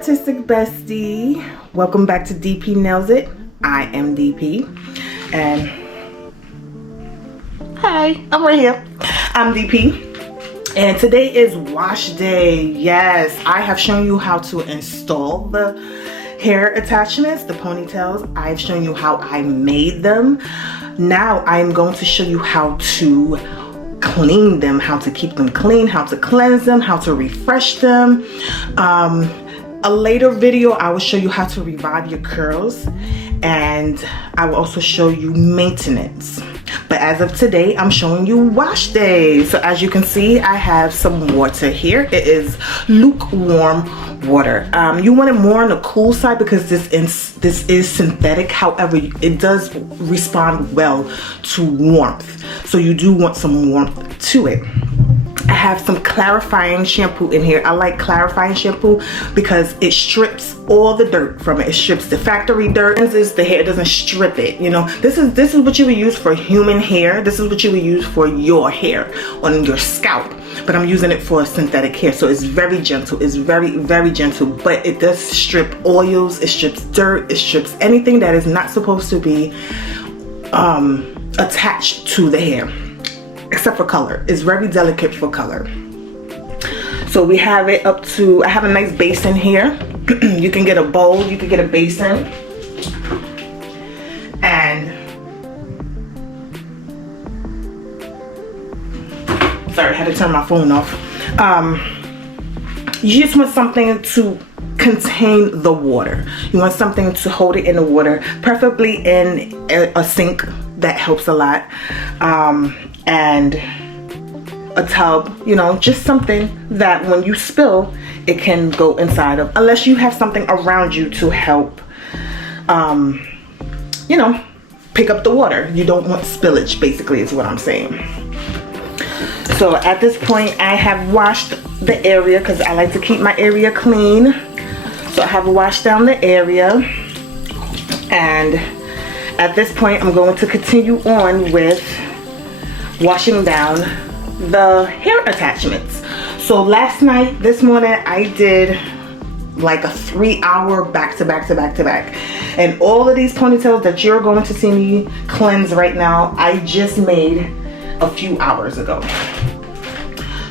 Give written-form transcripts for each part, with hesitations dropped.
artistic bestie, welcome back to DP Nails It. I am DP, and hi, I'm right here. I'm DP, and today is wash day. Yes, I have shown you how to install the hair attachments, the ponytails. I've shown you how I made them. Now I'm going to show you how to clean them, how to keep them clean, how to cleanse them, how to refresh them. A later video I will show you how to revive your curls, and I will also show you maintenance. But as of today, I'm showing you wash day. So as you can see, I have some water here. It is lukewarm water. You want it more on the cool side because this is synthetic. However, it does respond well to warmth. So you do want some warmth to it. I have some clarifying shampoo in here. I like clarifying shampoo because it strips all the dirt from it. It strips the factory dirt. The hair doesn't strip it. You know, this is what you would use for human hair. This is what you would use for your hair on your scalp. But I'm using it for synthetic hair, so it's very gentle. It's very, very gentle, but it does strip oils. It strips dirt. It strips anything that is not supposed to be attached to the hair. Except for color. It's very delicate for color. So we have it up to, I have a nice basin here. You can get a bowl, you can get a basin. And sorry, I had to turn my phone off. You just want something to contain the water. You want something to hold it in the water, preferably in a sink. That helps a lot. And a tub, you know, just something that when you spill, it can go inside of, unless you have something around you to help, you know, pick up the water. You don't want spillage, basically, is what I'm saying. So at this point, I have washed the area because I like to keep my area clean. So I have washed down the area, and at this point, I'm going to continue on with washing down the hair attachments. So last night, this morning, I did like a 3-hour back-to-back. And all of these ponytails that you're going to see me cleanse right now, I just made a few hours ago.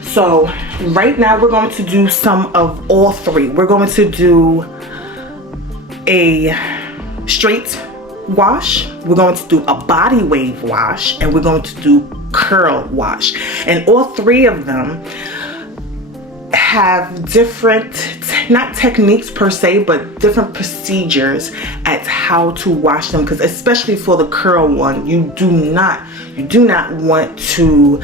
So right now, we're going to do some of all three. We're going to do a straight wash, we're going to do a body wave wash, and we're going to do curl wash. And all three of them have different, not techniques per se, but different procedures at how to wash them. Because especially for the curl one, you do not want to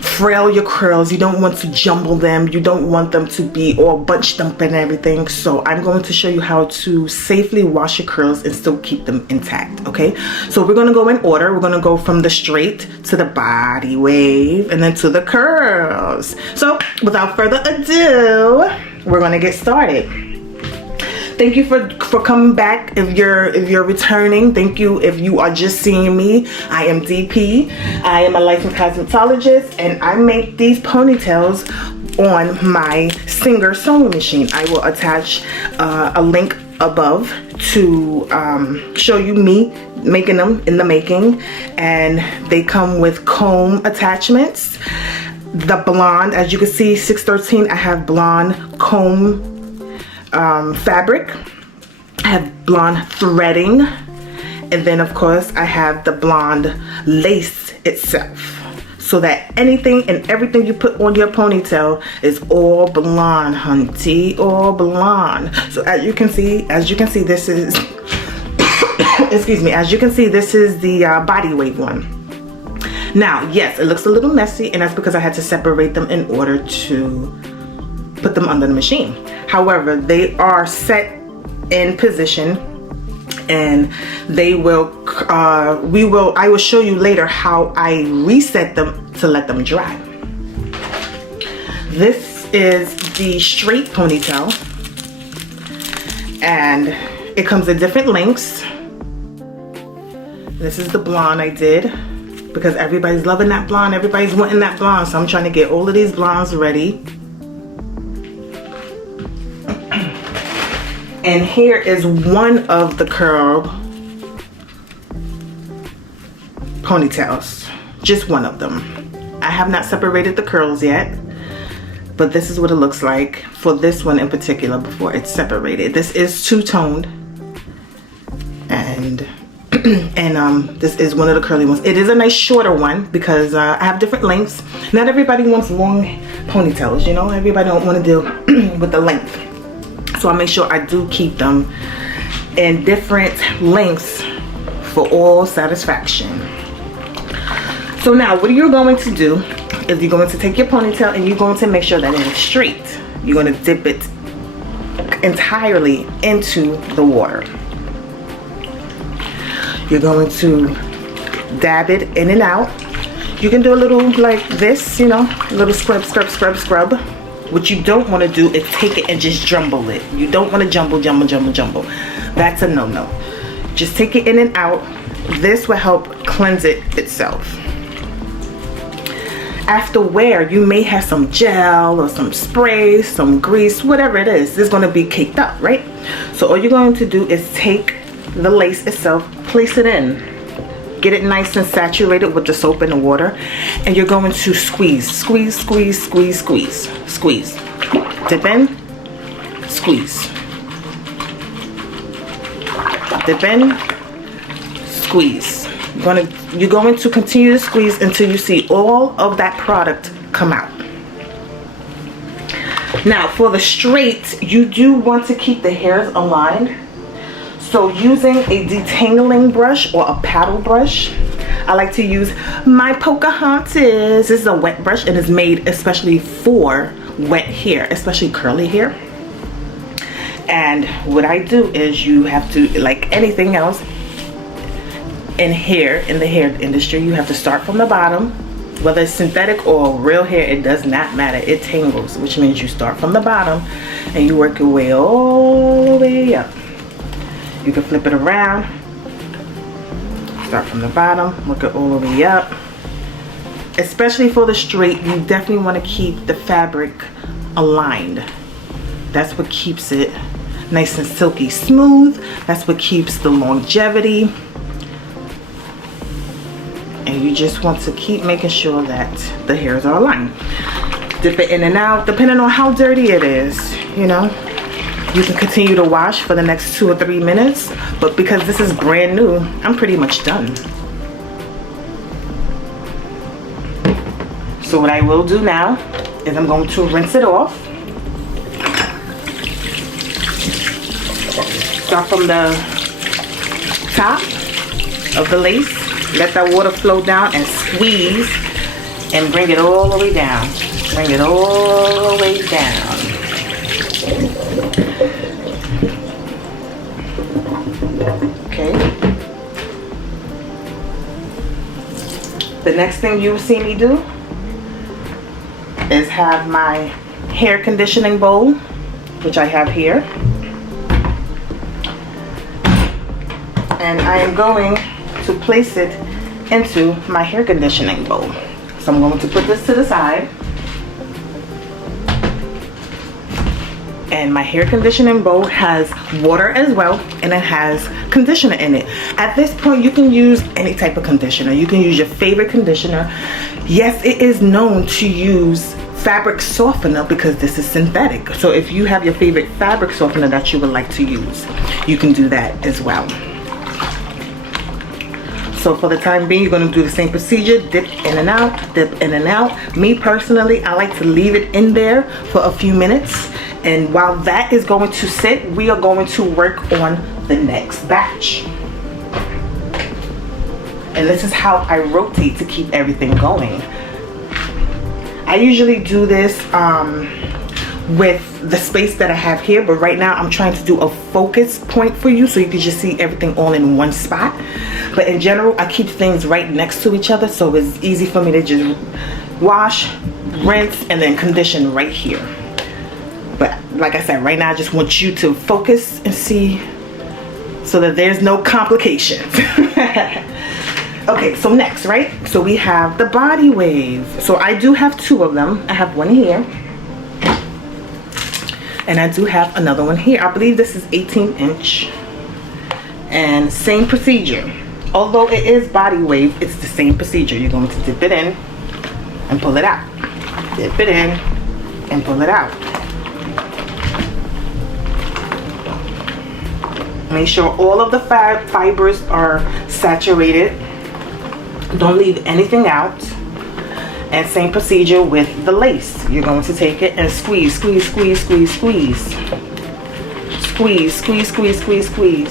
frail your curls. You don't want to jumble them. You don't want them to be all bunched up and everything. So I'm going to show you how to safely wash your curls and still keep them intact. Okay, so we're going to go in order. We're going to go from the straight to the body wave and then to the curls. So without further ado, we're going to get started. Thank you for coming back. If you're returning, thank you. If you are just seeing me, I am DP. I am a licensed cosmetologist, and I make these ponytails on my Singer sewing machine. I will attach a link above to show you me making them in the making, and they come with comb attachments. The blonde, as you can see, 613. I have blonde comb fabric. I have blonde threading, and then of course I have the blonde lace itself, so that anything and everything you put on your ponytail is all blonde, hunty, all blonde. So as you can see, this is excuse me, as you can see, this is the body wave one. Now, yes, it looks a little messy, and that's because I had to separate them in order to put them under the machine. However, they are set in position, and they will I will show you later how I reset them to let them dry. This is the straight ponytail, and it comes in different lengths. This is the blonde I did because everybody's loving that blonde, everybody's wanting that blonde, so I'm trying to get all of these blondes ready. And here is one of the curl ponytails. Just one of them. I have not separated the curls yet, but this is what it looks like for this one in particular before it's separated. This is two-toned, and this is one of the curly ones. It is a nice shorter one because I have different lengths. Not everybody wants long ponytails, you know. Everybody don't want to deal with the length, so I make sure I do keep them in different lengths for all satisfaction. So now what you're going to do is you're going to take your ponytail and you're going to make sure that it is straight. You're going to dip it entirely into the water. You're going to dab it in and out. You can do a little like this, you know, a little scrub, scrub, scrub, scrub. What you don't want to do is take it and just jumble it. You don't want to jumble, jumble, jumble, jumble. That's a no-no. Just take it in and out. This will help cleanse it itself. After wear, you may have some gel or some spray, some grease, whatever it is. It's going to be caked up, right? So all you're going to do is take the lace itself, place it in, get it nice and saturated with the soap and the water, and you're going to squeeze, squeeze, squeeze, squeeze, squeeze, squeeze. Dip in, squeeze. Dip in, squeeze. You're going to continue to squeeze until you see all of that product come out. Now for the straight, you do want to keep the hairs aligned. So using a detangling brush or a paddle brush, I like to use my Pocahontas. This is a wet brush and it's made especially for wet hair, especially curly hair. And what I do is you have to, like anything else, in the hair industry, you have to start from the bottom. Whether it's synthetic or real hair, it does not matter. It tangles, which means you start from the bottom and you work your way all the way up. You can flip it around, start from the bottom, work it all the way up. Especially for the straight, you definitely want to keep the fabric aligned. That's what keeps it nice and silky smooth. That's what keeps the longevity. And you just want to keep making sure that the hairs are aligned. Dip it in and out, depending on how dirty it is, you know. You can continue to wash for the next 2 or 3 minutes, but because this is brand new, I'm pretty much done. So what I will do now is I'm going to rinse it off. Start from the top of the lace. Let that water flow down and squeeze and bring it all the way down. Bring it all the way down. Okay. The next thing you'll see me do is have my hair conditioning bowl, which I have here. And I am going to place it into my hair conditioning bowl. So I'm going to put this to the side. And my hair conditioning bowl has water as well, and it has conditioner in it. At this point, you can use any type of conditioner. You can use your favorite conditioner. Yes, it is known to use fabric softener because this is synthetic. So if you have your favorite fabric softener that you would like to use, you can do that as well. So for the time being, you're going to do the same procedure. Dip in and out, dip in and out. Me personally, I like to leave it in there for a few minutes. And while that is going to sit, we are going to work on the next batch. And this is how I rotate to keep everything going. I usually do this with the space that I have here, but right now I'm trying to do a focus point for you so you can just see everything all in one spot. But in general, I keep things right next to each other, so it's easy for me to just wash, rinse, and then condition right here. But like I said, right now I just want you to focus and see so that there's no complications. Okay, so next, right? So we have the body wave. So I do have 2 of them. I have one here. And I do have another one here. I believe this is 18-inch. And same procedure. Although it is body wave, it's the same procedure. You're going to dip it in and pull it out. Dip it in and pull it out. Make sure all of the fibers are saturated. Don't leave anything out. And same procedure with the lace. You're going to take it and squeeze, squeeze, squeeze, squeeze, squeeze. Squeeze, squeeze, squeeze, squeeze, squeeze.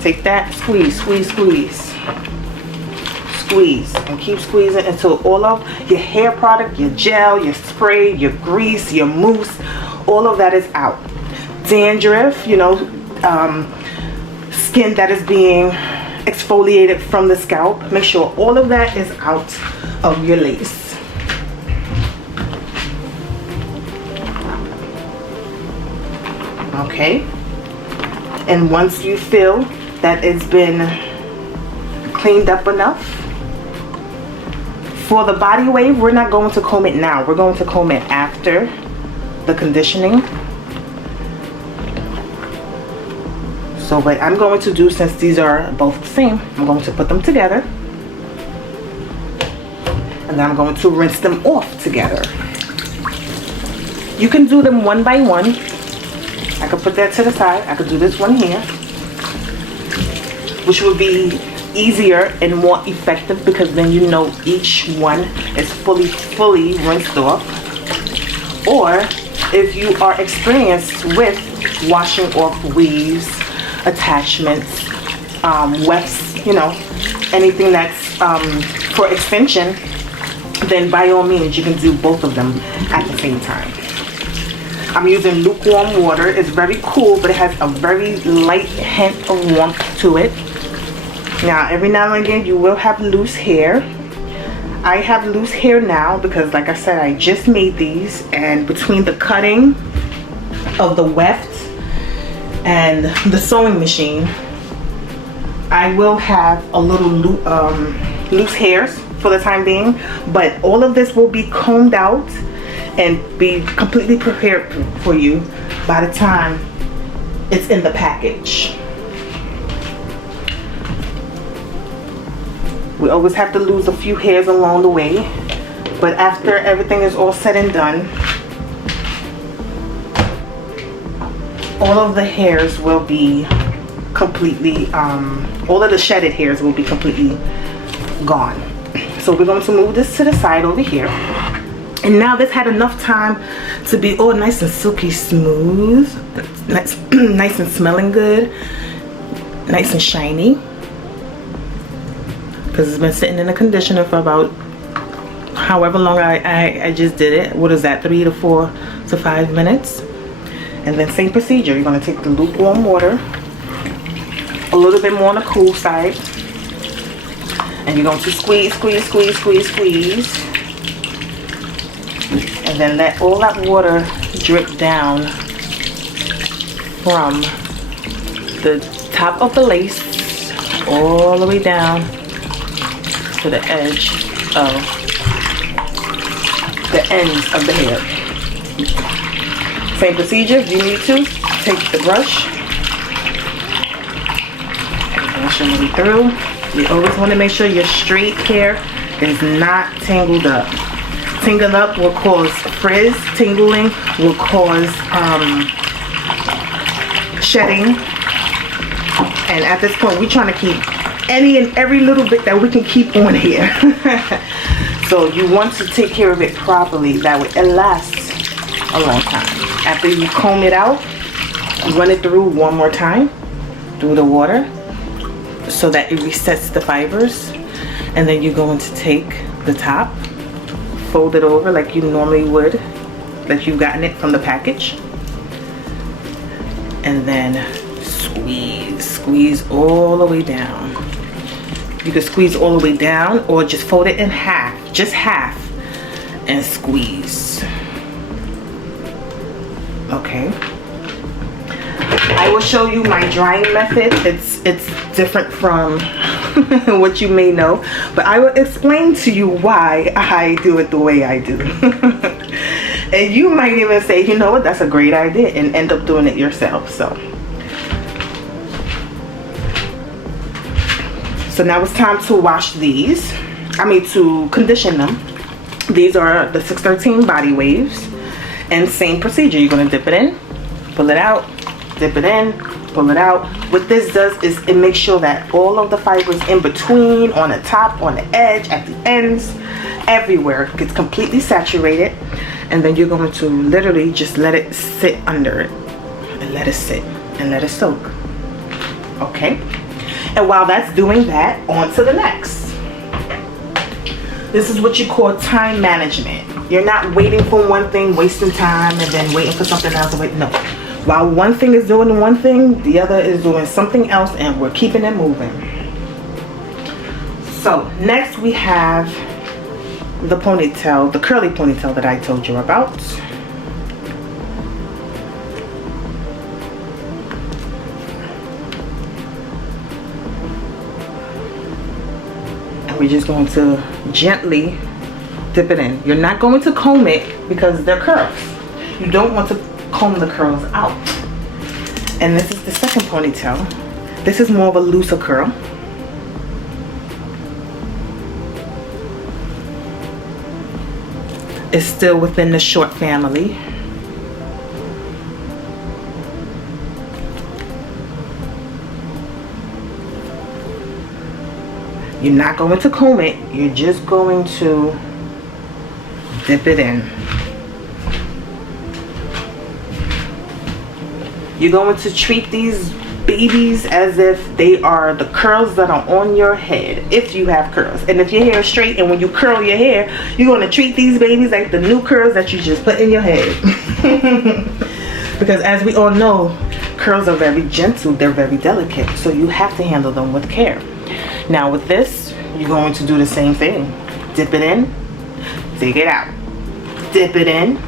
Take that, squeeze, squeeze, squeeze. Squeeze and keep squeezing until all of your hair product, your gel, your spray, your grease, your mousse, all of that is out. Dandruff, you know, skin that is being exfoliated from the scalp, make sure all of that is out of your lace. Okay, and once you feel that it's been cleaned up enough, for the body wave, we're not going to comb it now. We're going to comb it after the conditioning. So what I'm going to do, since these are both the same, I'm going to put them together. And then I'm going to rinse them off together. You can do them one by one. I could put that to the side. I could do this one here, which would be easier and more effective because then you know each one is fully rinsed off. Or if you are experienced with washing off weaves, attachments, wefts, you know, anything that's for extension, then by all means you can do both of them at the same time. I'm using lukewarm water. It's very cool, but it has a very light hint of warmth to it. Now every now and again you will have loose hair. I have loose hair now because, like I said, I just made these, and between the cutting of the weft and the sewing machine, I will have a little loose hairs for the time being, but all of this will be combed out and be completely prepared for you by the time it's in the package. We always have to lose a few hairs along the way, but after everything is all said and done, all of the hairs will be completely, all of the shedded hairs will be completely gone. So we're going to move this to the side over here. And now this had enough time to be all nice and silky smooth, nice, nice and smelling good, nice and shiny. Because it's been sitting in the conditioner for about however long I just did it. What is that, 3 to 4 to 5 minutes? And then same procedure. You're going to take the lukewarm water, a little bit more on the cool side, and you're going to squeeze, squeeze, squeeze, squeeze, squeeze, and then let all that water drip down from the top of the lace all the way down to the edge of the ends of the hair. Same procedure. If you need to, take the brush and brush your way through. You always want to make sure your straight hair is not tangled up. Tangled up will cause frizz. Tingling will cause shedding. And at this point, we're trying to keep any and every little bit that we can keep on here. So you want to take care of it properly. That way it lasts a long time. After you comb it out, run it through one more time through the water so that it resets the fibers. And then you're going to take the top, fold it over like you normally would, like you've gotten it from the package, and then squeeze all the way down. You can squeeze all the way down or just fold it in half, just half, and squeeze. Okay. I will show you my drying method. It's different from what you may know, but I will explain to you why I do it the way I do. And you might even say, you know what, that's a great idea, and end up doing it yourself. So now it's time to wash these. To condition them. These are the 613 body waves, and same procedure. You're going to dip it in, pull it out, dip it in, pull it out. What this does is it makes sure that all of the fibers in between, on the top, on the edge, at the ends, everywhere gets completely saturated. And then you're going to literally just let it sit under it, and let it sit and let it soak. Okay, and while that's doing that, on to the next. This is what you call time management. You're not waiting for one thing, wasting time, and then waiting for something else. No. While one thing is doing one thing, the other is doing something else, and we're keeping it moving. So next we have the ponytail, the curly ponytail that I told you about. We're just going to gently dip it in. You're not going to comb it because they're curls. You don't want to comb the curls out. And this is the second ponytail. This is more of a looser curl. It's still within the short family. You're not going to comb it, you're just going to dip it in. You're going to treat these babies as if they are the curls that are on your head, if you have curls. And if your hair is straight, and when you curl your hair, you're going to treat these babies like the new curls that you just put in your head. Because as we all know, curls are very gentle, they're very delicate, so you have to handle them with care. Now with this, you're going to do the same thing. Dip it in, take it out. Dip it in,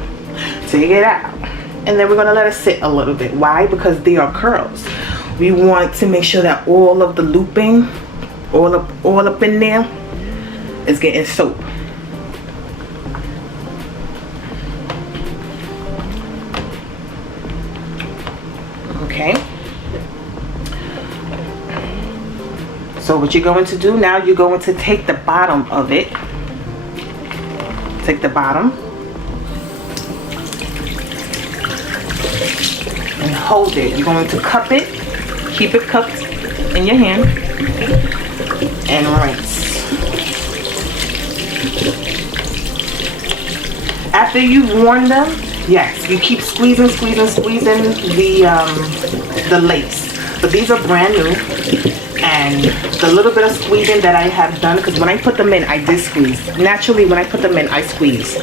take it out. And then we're going to let it sit a little bit. Why? Because they are curls. We want to make sure that all of the looping, all up in there, is getting soap. Okay. So what you're going to do now, you're going to take the bottom of it. Take the bottom. And hold it. You're going to cup it. Keep it cupped in your hand. And rinse. After you've worn them, yes, you keep squeezing the lace. But these are brand new. And the little bit of squeezing that I have done, because when I put them in, I did squeeze. Naturally, when I put them in, I squeeze.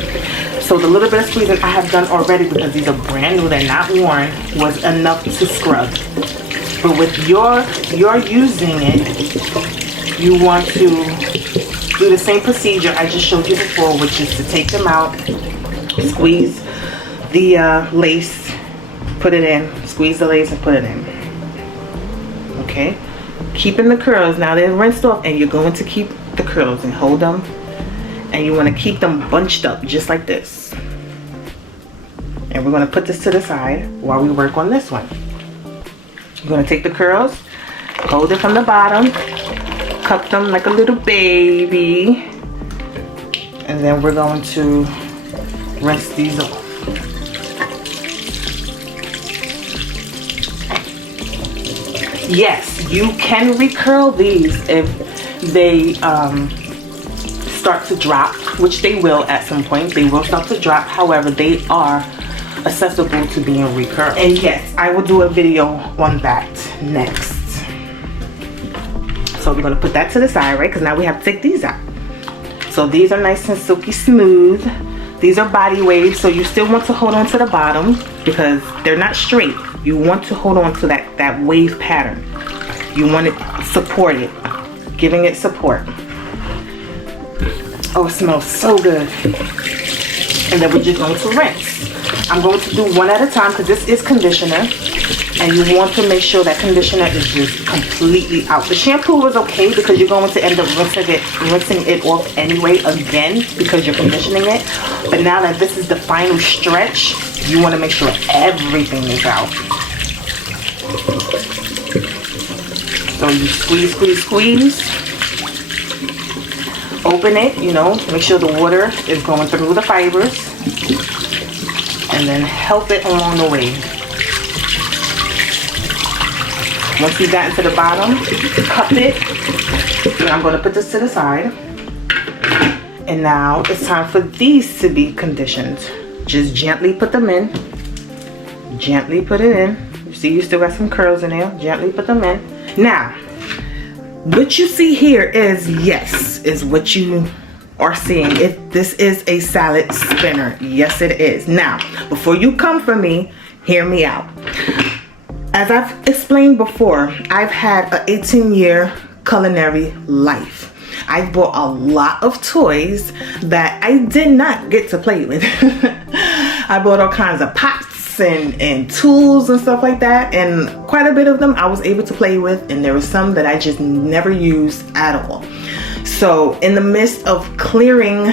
So the little bit of squeezing I have done already, because these are brand new, they're not worn, was enough to scrub. But with you're using it, you want to do the same procedure I just showed you before, which is to take them out, squeeze the lace, put it in, squeeze the lace and put it in. Okay? Keeping the curls, now they're rinsed off, and you're going to keep the curls and hold them, and you want to keep them bunched up just like this. And we're going to put this to the side while we work on this one. You're going to take the curls, hold it from the bottom, cup them like a little baby, and then we're going to rinse these off. Yes, you can recurl these if they start to drop, which they will at some point. They will start to drop. However, they are accessible to being recurled. And yes, I will do a video on that next. So we're going to put that to the side, right? Because now we have to take these out. So these are nice and silky smooth. These are body waves, so you still want to hold on to the bottom because they're not straight. You want to hold on to that wave pattern. You want to support it, giving it support. Oh, it smells so good. And then we're just going to rinse. I'm going to do one at a time because this is conditioner. And you want to make sure that conditioner is just completely out. The shampoo is okay because you're going to end up rinsing it off anyway again because you're conditioning it. But now that this is the final stretch, you want to make sure everything is out. So you squeeze, squeeze, squeeze. Open it, you know, make sure the water is going through the fibers. And then help it along the way. Once you've gotten to the bottom, cup it. And I'm going to put this to the side. And now it's time for these to be conditioned. Just gently put them in. Gently put it in. You see you still got some curls in there. Gently put them in. Now, what you see here is, yes, is what you are seeing. This is a salad spinner. Yes, it is. Now, before you come for me, hear me out. As I've explained before, I've had an 18-year culinary life. I've bought a lot of toys that I did not get to play with. I bought all kinds of pots and tools and stuff like that, and quite a bit of them I was able to play with, and there were some that I just never used at all. So in the midst of clearing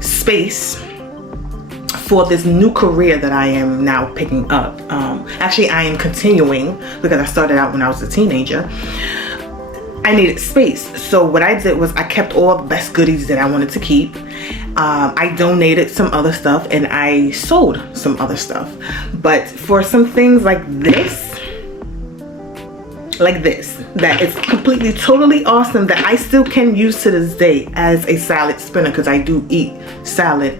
space for this new career that I am now picking up, actually I am continuing because I started out when I was a teenager, I needed space. So what I did was I kept all the best goodies that I wanted to keep. I donated some other stuff and I sold some other stuff. But for some things like this, that is completely, totally awesome, that I still can use to this day as a salad spinner because I do eat salad.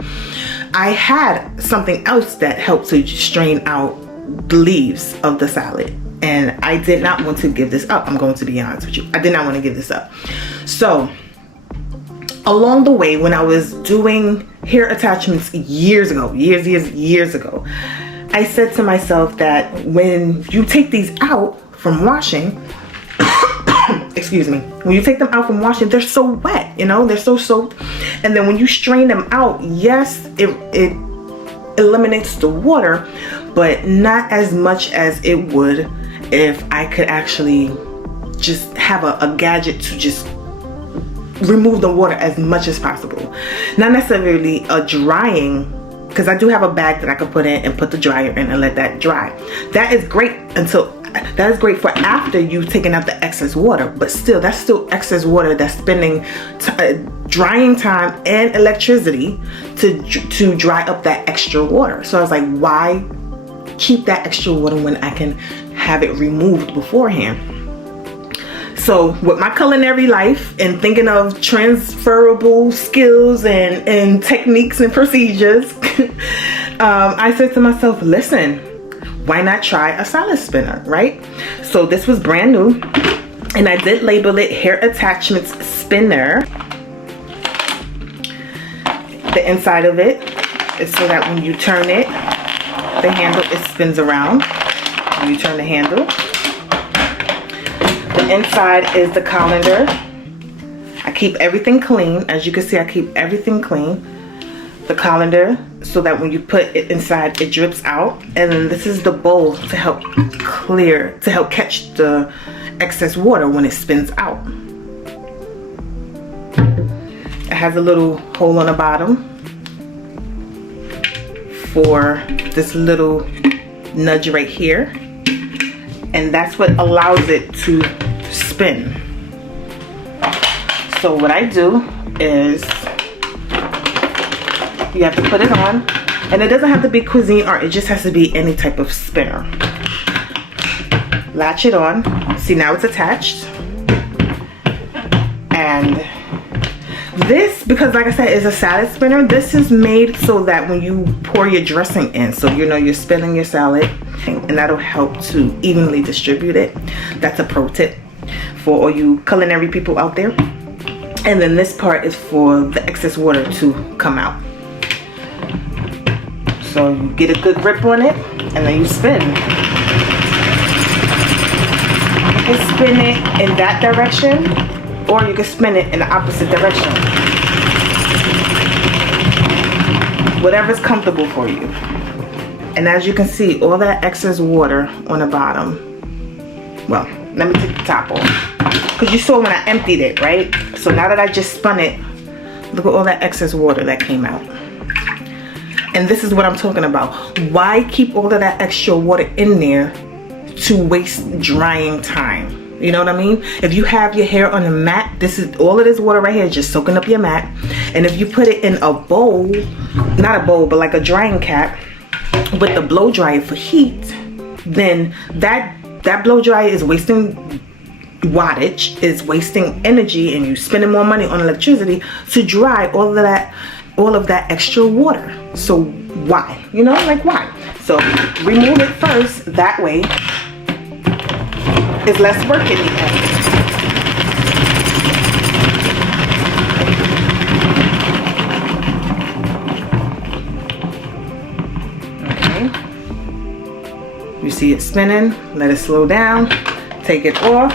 I had something else that helped to strain out the leaves of the salad. And I did not want to give this up. I'm going to be honest with you. I did not want to give this up. So along the way, when I was doing hair attachments years ago, years ago, I said to myself that when you take these out from washing, excuse me, when you take them out from washing, they're so wet, you know, they're so soaked. And then when you strain them out, yes, it eliminates the water, but not as much as it would if I could actually just have a gadget to just remove the water as much as possible. Not necessarily a drying, because I do have a bag that I could put in and put the dryer in and let that dry. That is great that is great for after you've taken out the excess water, but still, that's still excess water that's spending drying time and electricity to dry up that extra water. So I was like, why keep that extra water when I can have it removed beforehand? So with my culinary life and thinking of transferable skills and techniques and procedures, I said to myself, listen, why not try a salad spinner, right? So this was brand new and I did label it Hair Attachments Spinner. The inside of it is so that when you turn it, the handle, it spins around. When you turn the handle. The inside is the colander. I keep everything clean. As you can see, I keep everything clean. The colander, so that when you put it inside, it drips out. And then this is the bowl to help clear, to help catch the excess water when it spins out. It has a little hole on the bottom for this little nudge right here. And that's what allows it to spin. So what I do is, you have to put it on, and it doesn't have to be cuisine art, it just has to be any type of spinner. Latch it on. See, now it's attached. And this, because like I said, is a salad spinner, this is made so that when you pour your dressing in, so you know you're spinning your salad, and that'll help to evenly distribute it. That's a pro tip for all you culinary people out there. And then this part is for the excess water to come out. So you get a good grip on it, and then you spin. You can spin it in that direction, or you can spin it in the opposite direction. Whatever's comfortable for you. And as you can see, all that excess water on the bottom, well, let me take the top off, because you saw when I emptied it, right? So now that I just spun it, look at all that excess water that came out. And this is what I'm talking about. Why keep all of that extra water in there to waste drying time? You know what I mean? If you have your hair on a mat, this is all of this water right here is just soaking up your mat. And if you put it in a bowl, not a bowl, but like a drying cap with the blow dryer for heat, then that blow dryer is wasting wattage, is wasting energy, and you spending more money on electricity to dry all of that extra water. So why? You know, like why? So remove it first, that way it's less work in the end. Okay. You see it spinning, let it slow down, take it off.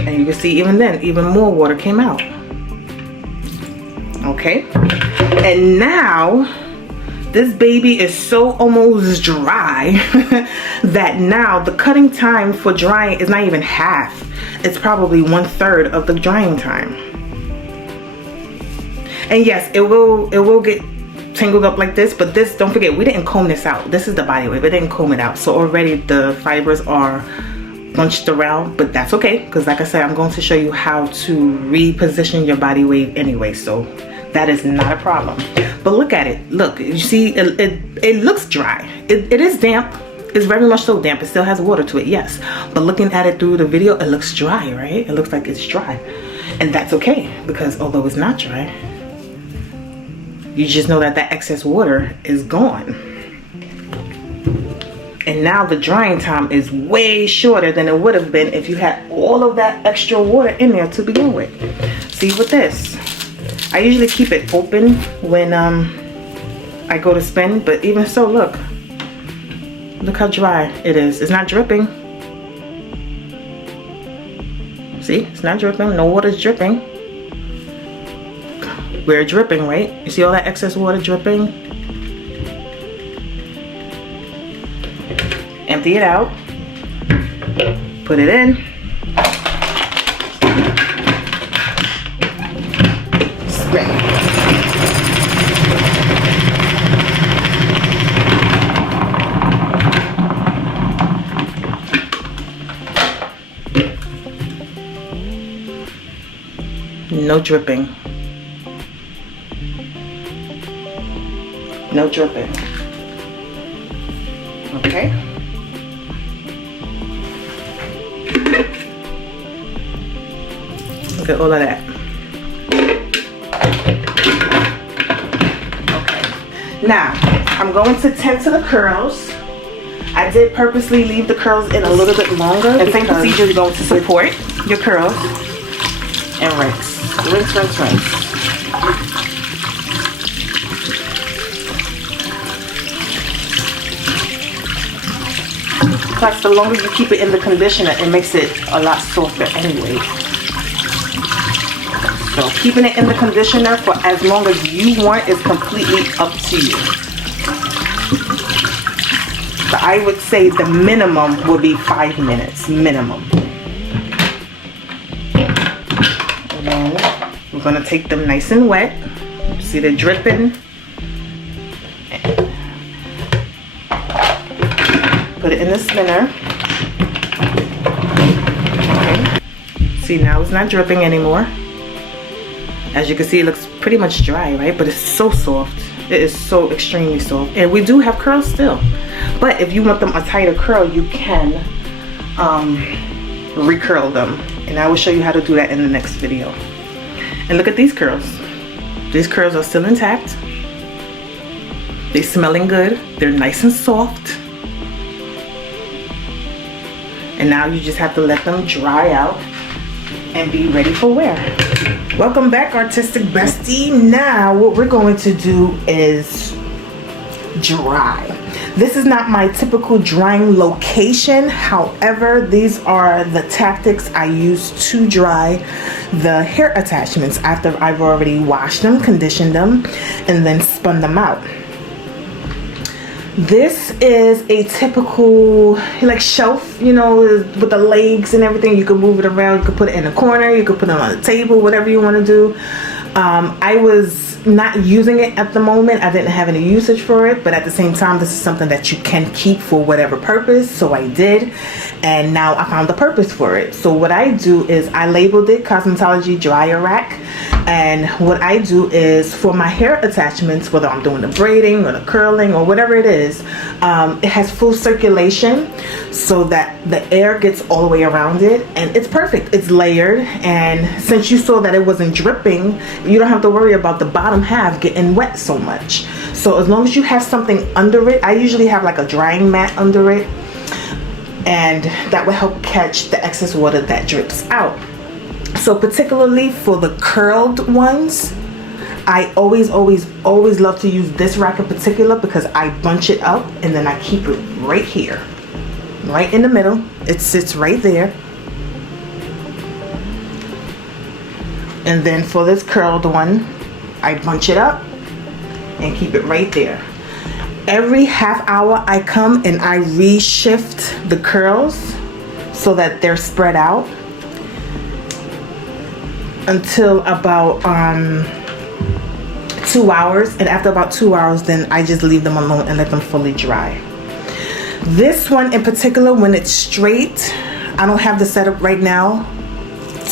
And you can see even then, even more water came out. Okay. And now, this baby is so almost dry that now the cutting time for drying is not even half. It's probably 1/3 of the drying time. And yes, it will get tangled up like this, but this, don't forget, we didn't comb this out. This is the body wave, we didn't comb it out. So already the fibers are bunched around, but that's okay, because like I said, I'm going to show you how to reposition your body wave anyway, so that is not a problem. But look at it. Look, you see, it looks dry. It is damp. It's very much so damp. It still has water to it, yes. But looking at it through the video, it looks dry, right? It looks like it's dry. And that's okay, because although it's not dry, you just know that that excess water is gone. And now the drying time is way shorter than it would have been if you had all of that extra water in there to begin with. See, with this, I usually keep it open when I go to spin, but even so, look how dry it is. It's not dripping. See, it's not dripping. No water's dripping. We're dripping, right? You see all that excess water dripping? Empty it out, put it in, spin. No dripping. No dripping. Okay. Look at all of that. Okay. Now, I'm going to tend to the curls. I did purposely leave the curls in a little bit longer. The same procedure is going to support your curls. And rinse. Rinse, rinse, rinse. Plus, the longer you keep it in the conditioner, it makes it a lot softer anyway. So keeping it in the conditioner for as long as you want is completely up to you. So I would say the minimum will be 5 minutes, minimum. And then we're gonna take them nice and wet. See the dripping? Put it in the spinner. Okay. See, now it's not dripping anymore. As you can see, it looks pretty much dry, right? But it's so soft. It is so extremely soft. And we do have curls still. But if you want them a tighter curl, you can recurl them. And I will show you how to do that in the next video. And look at these curls. These curls are still intact. They're smelling good. They're nice and soft. And now you just have to let them dry out and be ready for wear. Welcome back, artistic bestie. Now what we're going to do is dry. This is not my typical drying location. However, these are the tactics I use to dry the hair attachments after I've already washed them, conditioned them, and then spun them out. This is a typical like shelf, you know, with the legs and everything. You can move it around, you can put it in a corner, you can put it on the table, whatever you want to do. I was not using it at the moment. I didn't have any usage for it, but at the same time, this is something that you can keep for whatever purpose. So I did, and now I found the purpose for it. So what I do is I labeled it Cosmetology Dryer Rack, and what I do is for my hair attachments, whether I'm doing the braiding or the curling or whatever it is, it has full circulation so that the air gets all the way around it, and it's perfect. It's layered, and since you saw that it wasn't dripping, you don't have to worry about the bottom half getting wet so much. So as long as you have something under it, I usually have like a drying mat under it, and that will help catch the excess water that drips out. So particularly for the curled ones, I always love to use this rack in particular because I bunch it up and then I keep it right here, right in the middle. It sits right there. And then for this curled one, I bunch it up and keep it right there. Every half hour I come and I reshift the curls so that they're spread out until about 2 hours, and after about 2 hours then I just leave them alone and let them fully dry. This one in particular, when it's straight, I don't have the setup right now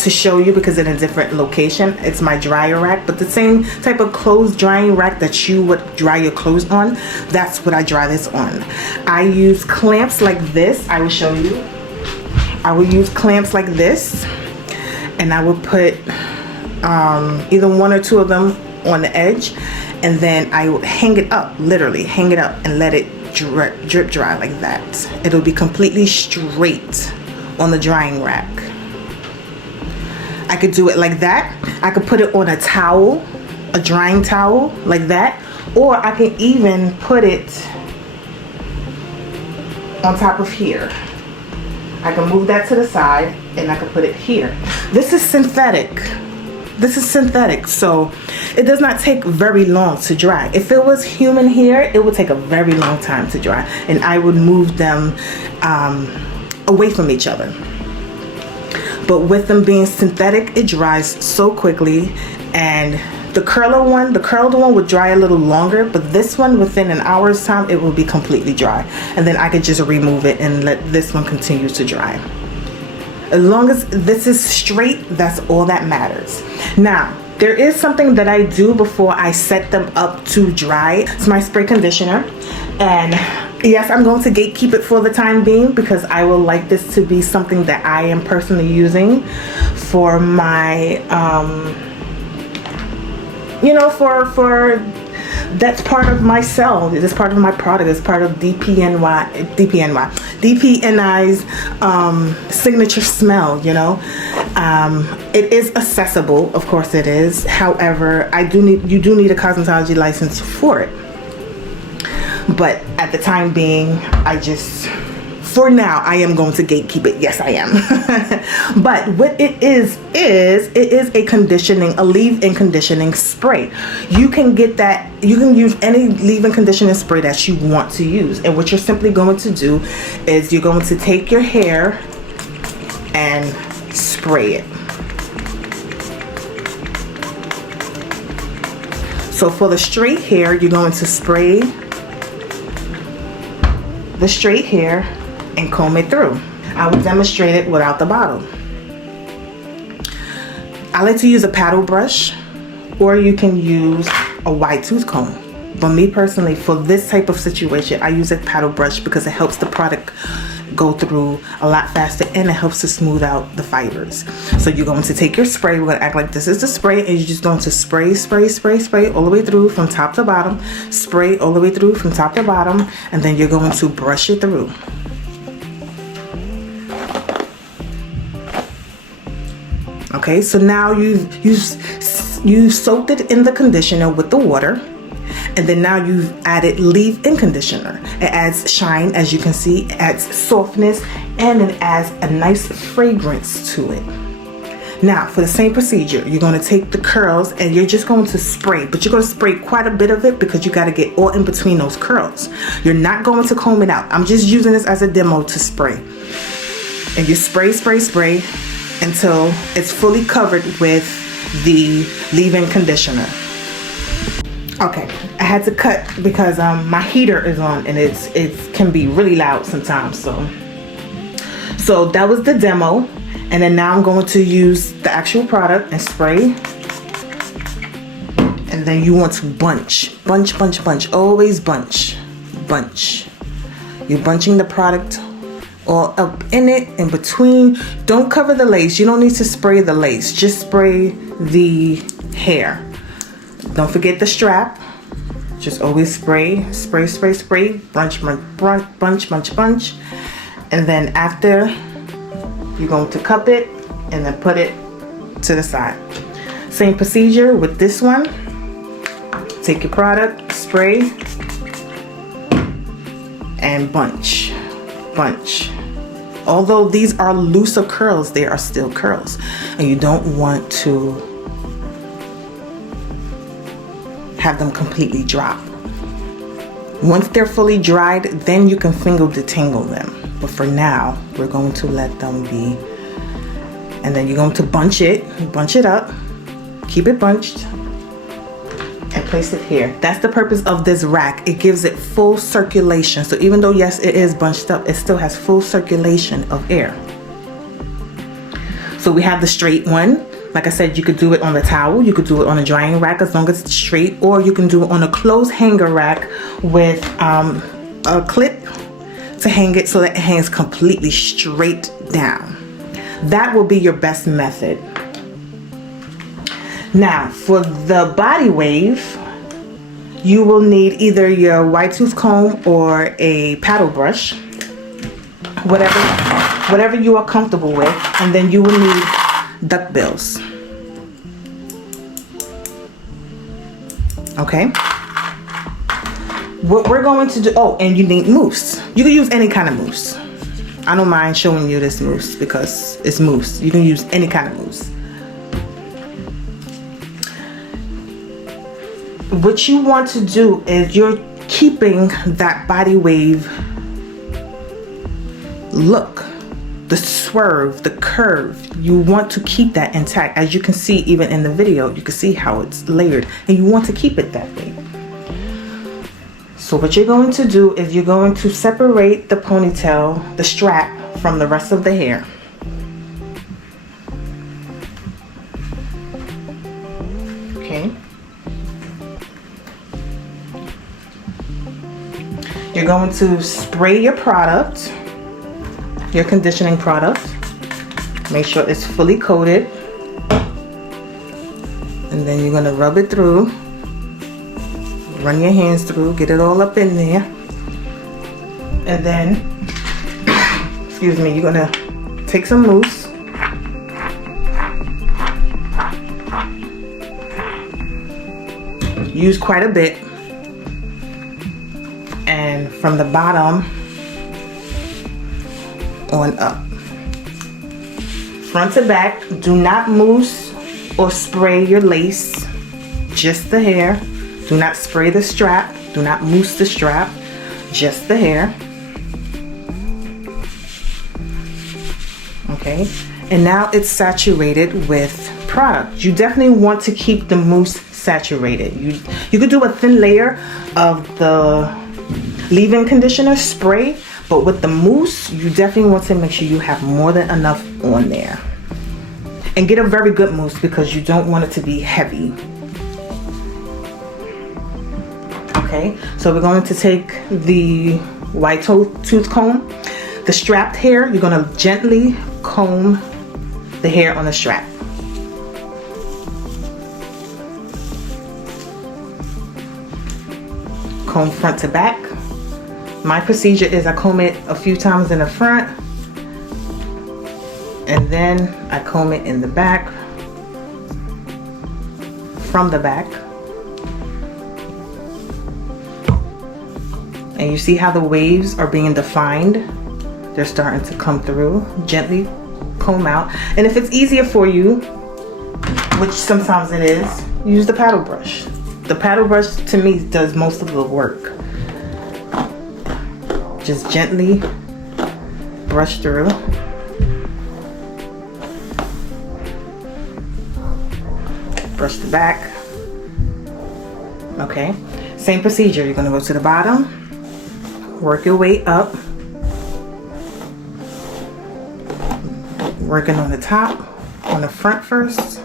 to show you because it's in a different location. It's my dryer rack, but the same type of clothes drying rack that you would dry your clothes on, that's what I dry this on. I use clamps like this. I will show you. I will use clamps like this, and I will put either one or two of them on the edge, and then I will hang it up, literally hang it up and let it drip dry like that. It'll be completely straight on the drying rack. I could do it like that. I could put it on a towel, a drying towel like that, or I can even put it on top of here. I can move that to the side and I can put it here. This is synthetic. This is synthetic, so it does not take very long to dry. If it was human hair, it would take a very long time to dry, and I would move them away from each other. But with them being synthetic, it dries so quickly. And the curled one would dry a little longer, but this one, within an hour's time, it will be completely dry. And then I could just remove it and let this one continue to dry. As long as this is straight, that's all that matters. Now, there is something that I do before I set them up to dry. It's my spray conditioner. And yes, I'm going to gatekeep it for the time being because I will like this to be something that I am personally using for my, you know, for that's part of my sell. It's part of my product. It's part of DPNI's signature smell, you know. It is accessible, of course it is. However, you do need a cosmetology license for it. But at the time being, for now, I am going to gatekeep it. Yes, I am. But what it is a conditioning, a leave-in conditioning spray. You can get that, you can use any leave-in conditioning spray that you want to use. And what you're simply going to do is you're going to take your hair and spray it. So for the straight hair, you're going to spray the straight hair and comb it through. I will demonstrate it without the bottle. I like to use a paddle brush, or you can use a wide tooth comb. But me personally, for this type of situation, I use a paddle brush because it helps the product go through a lot faster and it helps to smooth out the fibers. So you're going to take your spray. We're going to act like this is the spray, and you're just going to spray all the way through from top to bottom. Spray all the way through from top to bottom, and then you're going to brush it through. Okay, so now you've soaked it in the conditioner with the water. And then now you've added leave-in conditioner. It adds shine, as you can see, it adds softness, and it adds a nice fragrance to it. Now for the same procedure, you're going to take the curls and you're just going to spray, but you're going to spray quite a bit of it because you got to get all in between those curls. You're not going to comb it out. I'm just using this as a demo to spray. And you spray, spray, spray until it's fully covered with the leave-in conditioner. Okay, I had to cut because my heater is on and it can be really loud sometimes. So that was the demo, and then now I'm going to use the actual product and spray. And then you want to bunch, bunch, bunch, bunch. Always bunch, bunch. You're bunching the product all up in it, in between. Don't cover the lace. You don't need to spray the lace. Just spray the hair. Don't forget the strap. Just always spray, spray, spray, spray. Bunch, bunch, bunch, bunch, bunch, bunch. And then after, you're going to cup it and then put it to the side. Same procedure with this one. Take your product, spray, and bunch, bunch. Although these are looser curls, they are still curls. And you don't want to have them completely drop. Once they're fully dried, then you can finger detangle them. But for now, we're going to let them be. And then you're going to bunch it up, keep it bunched, and place it here. That's the purpose of this rack. It gives it full circulation. So even though, yes, it is bunched up, it still has full circulation of air. So we have the straight one. Like I said, you could do it on the towel, you could do it on a drying rack as long as it's straight, or you can do it on a clothes hanger rack with a clip to hang it so that it hangs completely straight down. That will be your best method. Now for the body wave, you will need either your wide tooth comb or a paddle brush, whatever you are comfortable with, and then you will need duckbills. Okay, what we're going to do, oh, and you need mousse. You can use any kind of mousse. I don't mind showing you this mousse because it's mousse. You can use any kind of mousse. What you want to do is you're keeping that body wave look, the swerve, the curve. You want to keep that intact. As you can see, even in the video, you can see how it's layered, and you want to keep it that way. So what you're going to do is you're going to separate the ponytail, the strap, from the rest of the hair. Okay. You're going to spray your product, your conditioning product. Make sure it's fully coated. And then you're going to rub it through. Run your hands through, get it all up in there. And then, excuse me, you're going to take some mousse. Use quite a bit. And from the bottom on up. Front to back, do not mousse or spray your lace, just the hair. Do not spray the strap, do not mousse the strap, just the hair. Okay, and now it's saturated with product. You definitely want to keep the mousse saturated. You could do a thin layer of the leave-in conditioner spray, but with the mousse, you definitely want to make sure you have more than enough on there. And get a very good mousse because you don't want it to be heavy. Okay, so we're going to take the white tooth comb, the strapped hair, you're going to gently comb the hair on the strap. Comb front to back. My procedure is I comb it a few times in the front, and then I comb it in the back, from the back. And you see how the waves are being defined? They're starting to come through. Gently comb out. And if it's easier for you, which sometimes it is, use the paddle brush. The paddle brush to me does most of the work. Just gently brush through. Brush the back. Okay, same procedure. You're gonna go to the bottom, work your way up, working on the top, on the front first.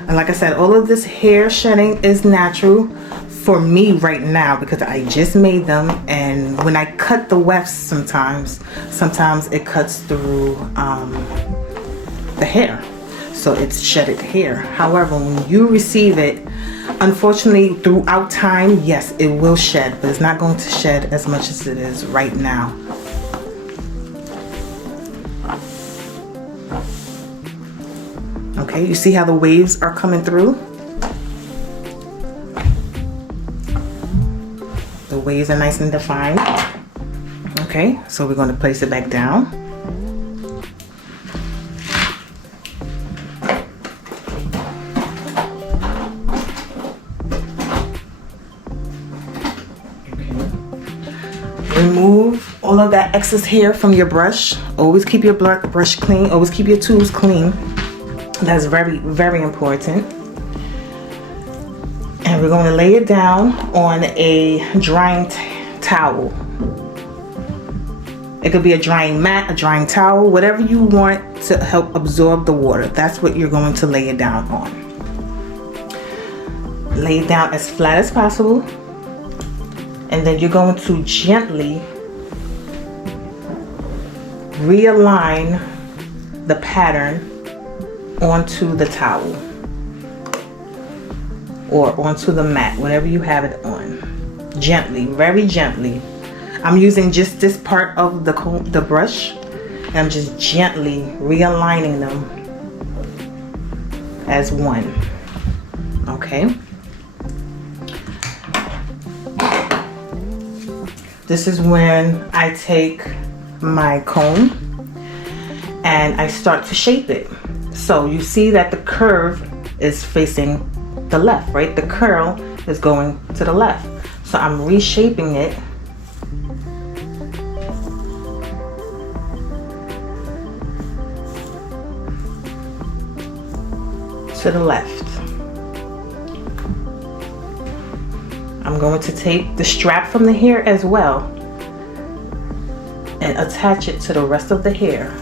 And like I said, all of this hair shedding is natural for me right now because I just made them, and when I cut the wefts sometimes it cuts through the hair, so it's shedded hair. However, when you receive it, unfortunately throughout time, yes, it will shed, but it's not going to shed as much as it is right now. Okay, you see how the waves are coming through? The waves are nice and defined. Okay, so we're going to place it back down. Remove all of that excess hair from your brush. Always keep your brush clean. Always keep your tools clean. That's very, very important. And we're going to lay it down on a drying towel. It could be a drying mat, a drying towel, whatever you want to help absorb the water. That's what you're going to lay it down on. Lay it down as flat as possible. And then you're going to gently realign the pattern onto the towel or onto the mat, whatever you have it on. Gently, very gently. I'm using just this part of the brush, and I'm just gently realigning them as one. Okay. This is when I take my comb and I start to shape it. So you see that the curve is facing the left, right? The curl is going to the left. So I'm reshaping it to the left. I'm going to take the strap from the hair as well and attach it to the rest of the hair.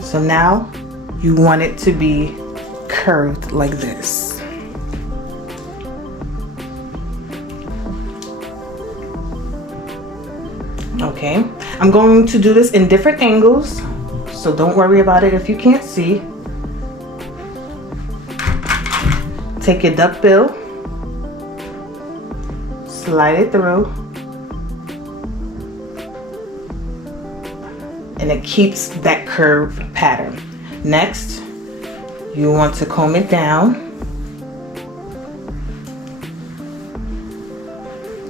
So now you want it to be curved like this. Okay, I'm going to do this in different angles, so don't worry about it if you can't see. Take your duck bill, slide it through, and it keeps that curve pattern. Next, you want to comb it down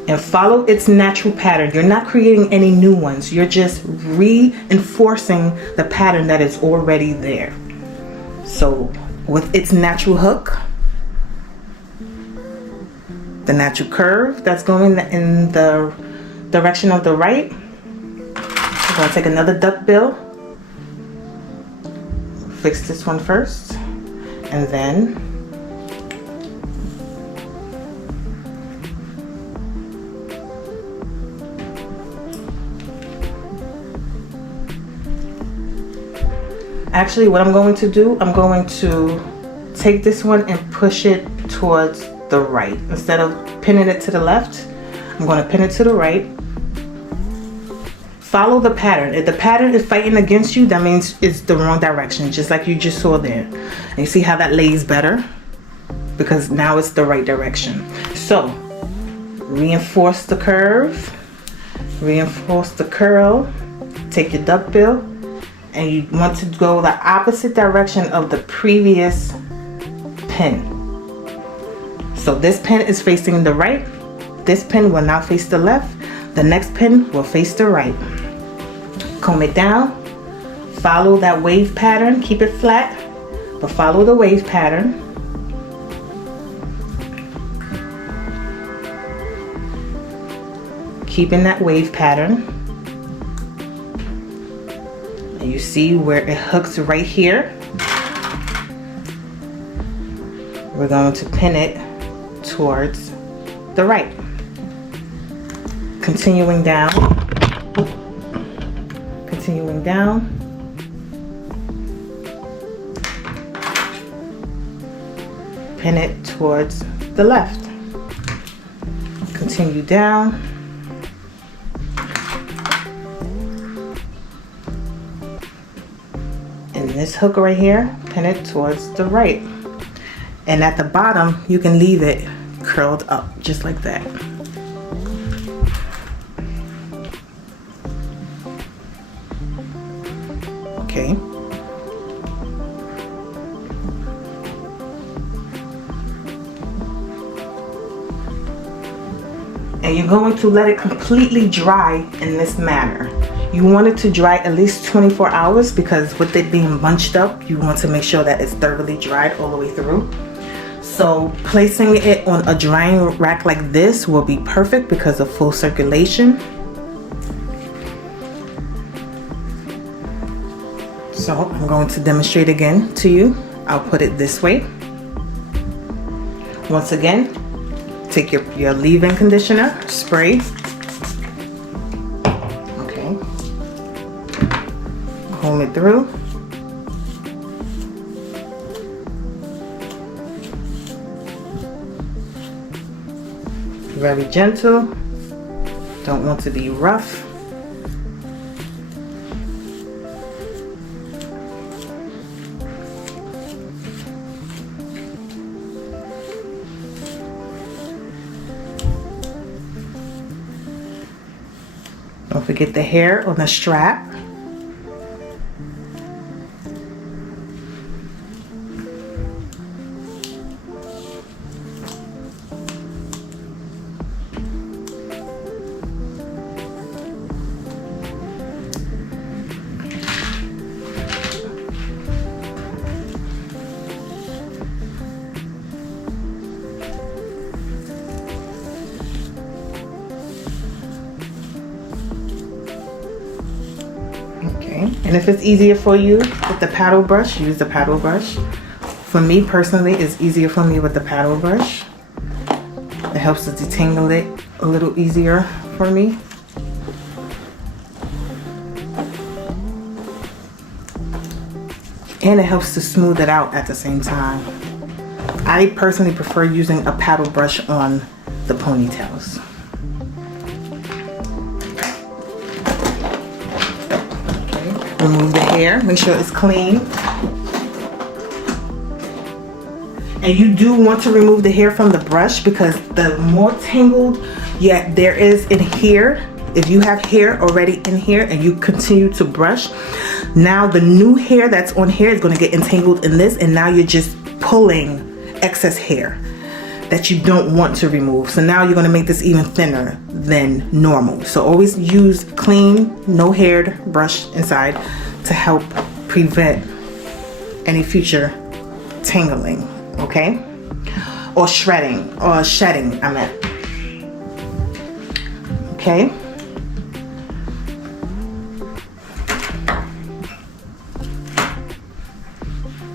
and follow its natural pattern. You're not creating any new ones. You're just reinforcing the pattern that is already there. So with its natural hook, the natural curve that's going in the direction of the right, I'm going to take another duck bill, fix this one first, and then actually what I'm going to do, I'm going to take this one and push it towards the right. Instead of pinning it to the left, I'm going to pin it to the right. Follow the pattern. If the pattern is fighting against you, that means it's the wrong direction, just like you just saw there. And you see how that lays better? Because now it's the right direction. So reinforce the curve, reinforce the curl, take your duck bill, and you want to go the opposite direction of the previous pin. So this pin is facing the right, this pin will now face the left, the next pin will face the right. Comb it down. Follow that wave pattern. Keep it flat, but follow the wave pattern. Keeping that wave pattern. And you see where it hooks right here. We're going to pin it towards the right. Continuing down. Continuing down. Pin it towards the left. Continue down. And this hook right here, pin it towards the right. And at the bottom, you can leave it curled up just like that. Okay. And you're going to let it completely dry in this manner. You want it to dry at least 24 hours because with it being bunched up, you want to make sure that it's thoroughly dried all the way through. So placing it on a drying rack like this will be perfect because of full circulation. So I'm going to demonstrate again to you. I'll put it this way. Once again, take your leave-in conditioner, spray. Okay. Comb it through. Very gentle. Don't want to be rough. Don't forget the hair on the strap. And if it's easier for you with the paddle brush, use the paddle brush. For me personally, it's easier for me with the paddle brush. It helps to detangle it a little easier for me. And it helps to smooth it out at the same time. I personally prefer using a paddle brush on the ponytails. Remove the hair, make sure it's clean. And you do want to remove the hair from the brush because the more tangled yet there is in here, if you have hair already in here and you continue to brush, now the new hair that's on here is going to get entangled in this, and now you're just pulling excess hair that you don't want to remove. So now you're going to make this even thinner than normal. So always use clean, no haired brush inside to help prevent any future tangling, okay? Or shedding, I meant. Okay?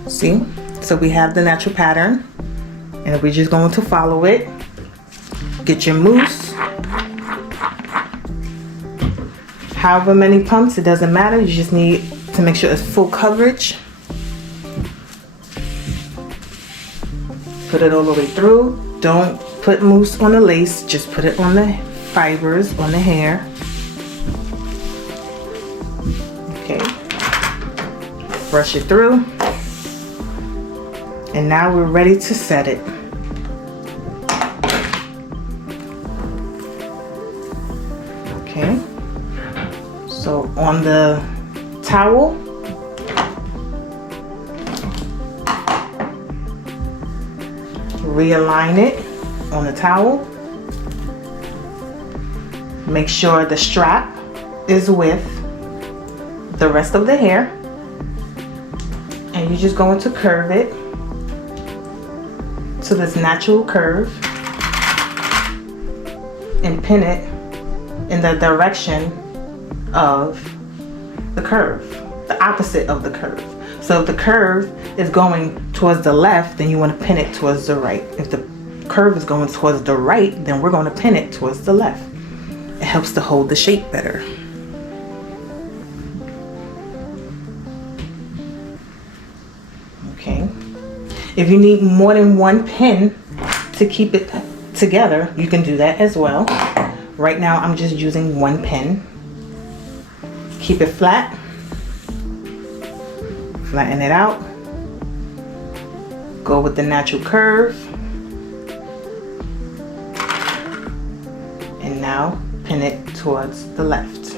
See? So we have the natural pattern. And we're just going to follow it. Get your mousse. However many pumps, it doesn't matter. You just need to make sure it's full coverage. Put it all the way through. Don't put mousse on the lace. Just put it on the fibers, on the hair. Okay. Brush it through. And now we're ready to set it. Okay. So on the towel, realign it on the towel. Make sure the strap is with the rest of the hair, and you're just going to curve it to this natural curve and pin it in the direction of the curve, the opposite of the curve. So if the curve is going towards the left, then you want to pin it towards the right. If the curve is going towards the right, then we're going to pin it towards the left. It helps to hold the shape better. Okay. If you need more than one pin to keep it together, you can do that as well. Right now I'm just using one pin. Keep it flat. Flatten it out. Go with the natural curve. And now pin it towards the left.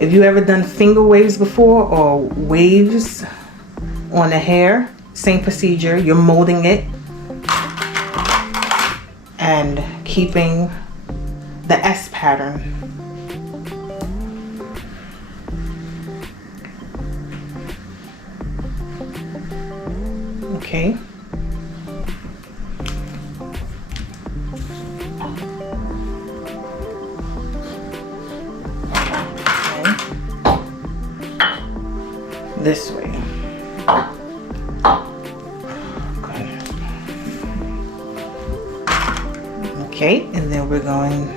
If you ever done finger waves before, or waves on the hair, same procedure. You're molding it and keeping the S pattern. Okay. This way. Okay, and then we're going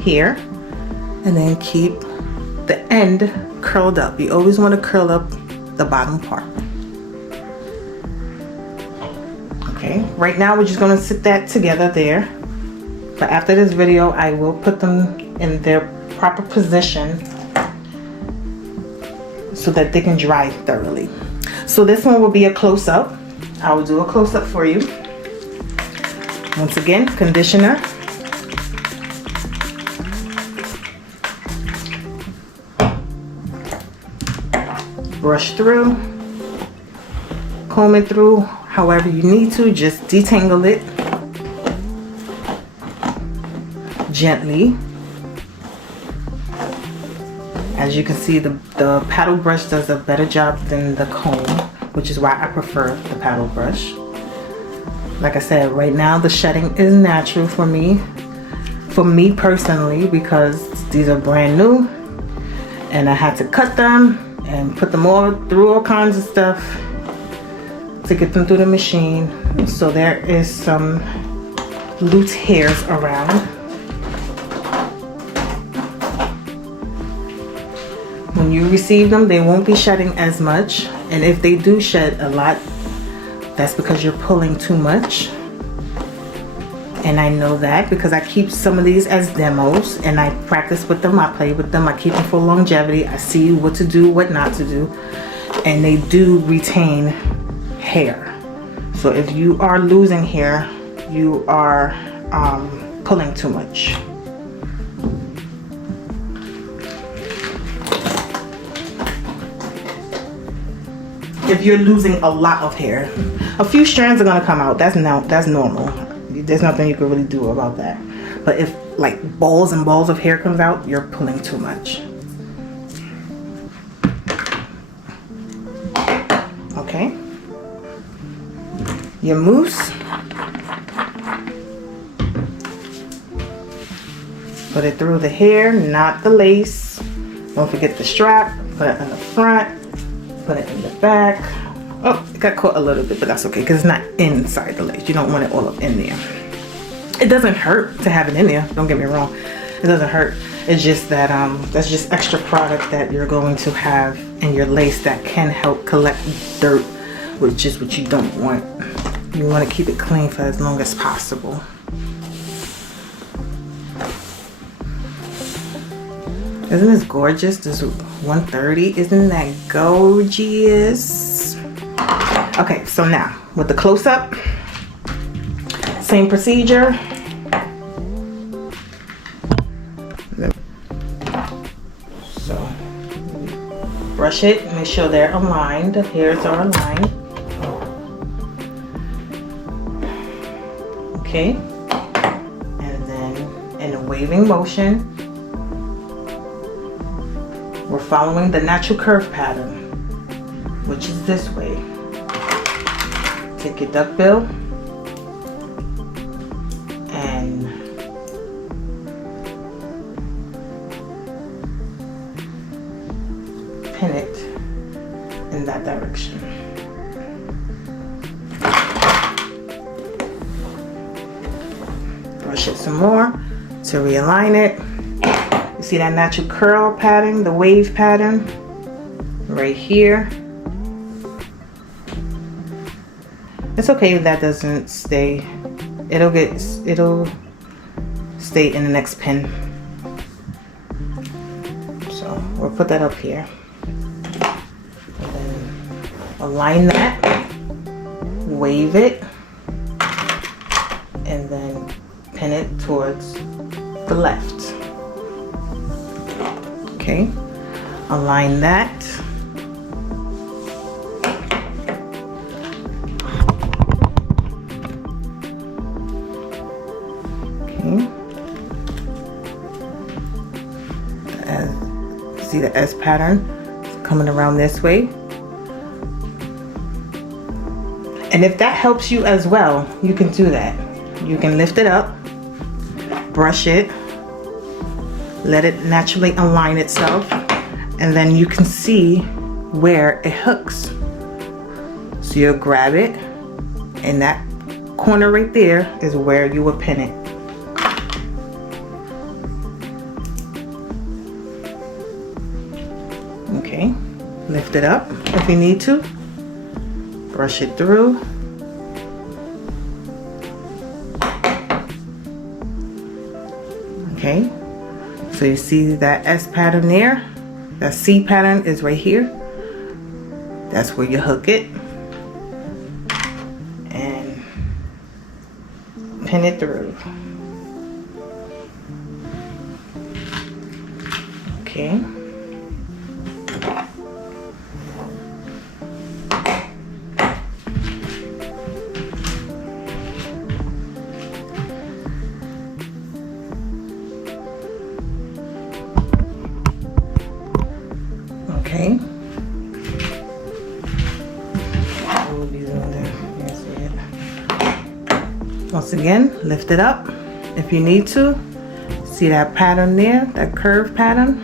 here, and then keep the end curled up. You always want to curl up the bottom part. Okay, right now we're just going to sit that together there, but after this video I will put them in their proper position so that they can dry thoroughly. So this one will be a close-up. I will do a close-up for you. Once again, conditioner. Brush through. Comb it through however you need to. Just detangle it gently. As you can see, the paddle brush does a better job than the comb, which is why I prefer the paddle brush. Like I said, right now the shedding is natural for me personally, because these are brand new and I had to cut them and put them all through all kinds of stuff to get them through the machine. So there is some loose hairs around. When you receive them, they won't be shedding as much, and if they do shed a lot, that's because you're pulling too much. And I know that because I keep some of these as demos and I practice with them, I play with them, I keep them for longevity. I see what to do, what not to do, and they do retain hair. So if you are losing hair, you are pulling too much. If you're losing a lot of hair, a few strands are gonna come out. That's normal. There's nothing you can really do about that. But if like balls and balls of hair comes out, you're pulling too much. Okay. Your mousse. Put it through the hair, not the lace. Don't forget the strap. Put it in the front. Put it in the back. Oh, it got caught a little bit, but that's okay because it's not inside the lace. You don't want it all up in there. It doesn't hurt to have it in there. Don't get me wrong. It doesn't hurt. It's just that that's just extra product that you're going to have in your lace that can help collect dirt, which is what you don't want. You want to keep it clean for as long as possible. Isn't this gorgeous? This 130, isn't that gorgeous? Okay, so now with the close-up, same procedure. So brush it, make sure they're aligned, the hairs are aligned. Okay, and then in a waving motion, we're following the natural curve pattern, which is this way. Take your duckbill and pin it in that direction. Brush it some more to realign it. You see that natural curl pattern, the wave pattern right here. It's okay if that doesn't stay. It'll stay in the next pin. So we'll put that up here. And then align that, wave it, and then pin it towards the left. Okay, align that. See the S pattern coming around this way. And if that helps you as well, you can do that. You can lift it up, brush it, let it naturally align itself, and then you can see where it hooks. So you'll grab it, and that corner right there is where you will pin it. Okay, lift it up if you need to, brush it through. Okay, so you see that S pattern there, that C pattern is right here. That's where you hook it and pin it through. Okay. Okay. We'll be doing that. Yes, yeah. Once again, lift it up if you need to. See that pattern there, that curve pattern?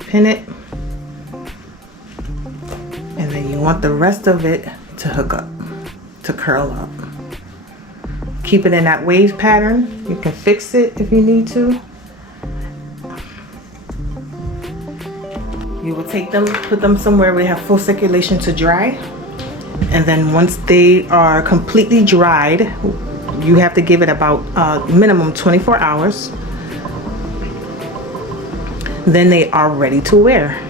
Pin it. And then you want the rest of it to hook up, to curl up. Keep it in that wave pattern. You can fix it if you need to. You will take them, put them somewhere where they have full circulation to dry. And then once they are completely dried, you have to give it about minimum 24 hours. Then they are ready to wear.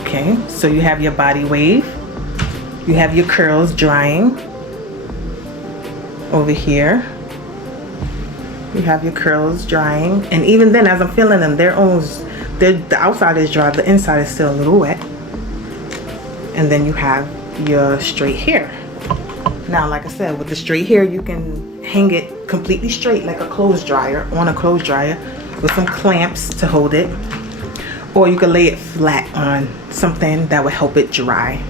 Okay, so you have your body wave. You have your curls drying over here. You have your curls drying, and even then, as I'm feeling them, the outside is dry, the inside is still a little wet. And then you have your straight hair. Now, like I said, with the straight hair, you can hang it completely straight like a clothes dryer, on a clothes dryer with some clamps to hold it, or you can lay it flat on something that would help it dry.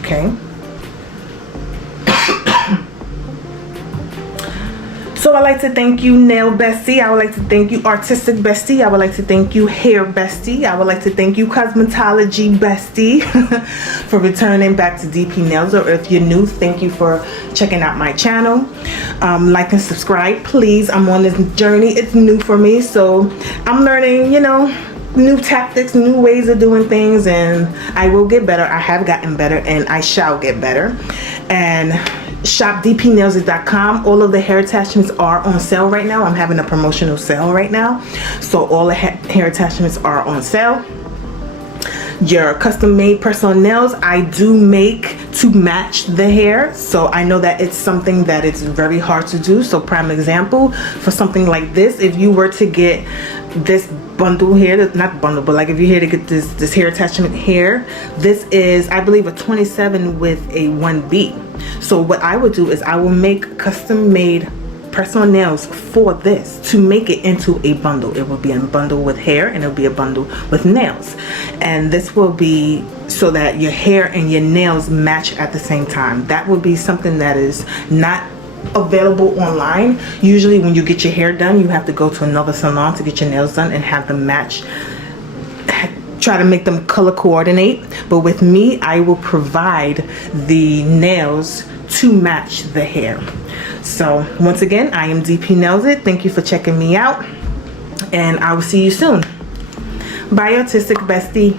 Okay. So I'd like to thank you, Nail Bestie. I would like to thank you, Artistic Bestie. I would like to thank you, Hair Bestie. I would like to thank you, Cosmetology Bestie, for returning back to DP Nails. Or if you're new, thank you for checking out my channel. Like and subscribe, please. I'm on this journey. It's new for me, so I'm learning, you know, new tactics, new ways of doing things, and I will get better. I have gotten better, and I shall get better. And shop dpnails.com. All of the hair attachments are on sale right now. I'm having a promotional sale right now, so all the hair attachments are on sale. Your custom made personal nails, I do make to match the hair. So I know that it's something that it's very hard to do. So prime example for something like this, if you were to get this bundle here, not bundle, but like if you're here to get this hair attachment here, this is, I believe, a 27 with a 1B. So what I would do is I will make custom made personal nails for this to make it into a bundle. It will be a bundle with hair and it'll be a bundle with nails, and this will be so that your hair and your nails match at the same time. That would be something that is not available online. Usually when you get your hair done, you have to go to another salon to get your nails done and have them match, try to make them color coordinate. But with me, I will provide the nails to match the hair. So once again, I am DP Nails It. Thank you for checking me out, and I will see you soon. Bye, Artistic Bestie.